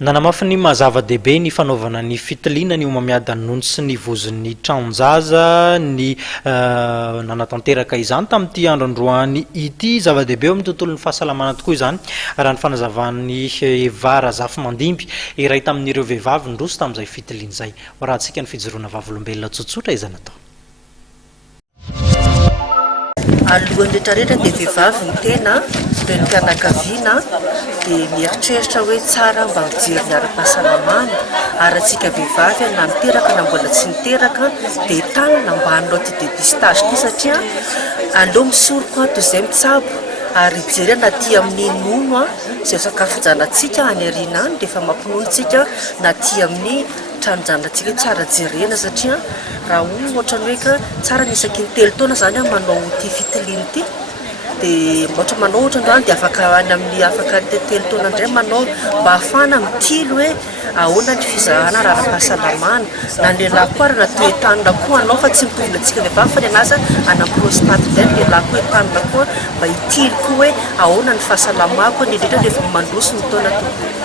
Nanamafy ny mazava-dehibe ny fanaovana ny fitiliana ny omamiadany nono sy ny vozon'ny tranonjaza ny nanatanteraka izany tamin'ity andro androany ity zava-dehibe eo amin'ny tontolon'ny fahasalamana tokoa izany raha ny fanazavan'ny evara zafy mandimby iray tamin'ireo vehivavy ndroso tamin'izay fitiliana izay rahantsika ny fijoroana vavolombelona tsotsotra izany atao. Alohan'ny rehetrarehetra dia vehivavy ny tena renim-pianakaviana dia mieritreritra hoe tsara mba mijery ny ara-pahasalamana ary antsika vehivavy na miteraka na mbola tsy miteraka dia tanana mba hanao ty dépistage ty satria aleo misoroko toy izay mitsabo ary jery na ty amin'ny nono izay sakafonjanantsika any ariana any dia efa mampinonontsika na ty amin'ny tranonjanantsika tsara jerena satria raha ohatra ny hoe ka tsara ny isaky ny telo taona zany manao ty fitiliana ty dia ohatra manao ohatra androany dia afaka any amin'ny afaka telo taona indray manao mba hafana mitilo hoe ahoana ny fizahana ara-pahasalamana na ny lehilahy koa ary na toe-tanina koa anao fa tsy mitovina antsika vehivavy fa ny anazy ana prostate zay ny lehilahy koa hoe-tanina koa mba hitily koa hoe ahoana ny fahasalamako ny indrindra rehefa mandroso ny taona tokoa.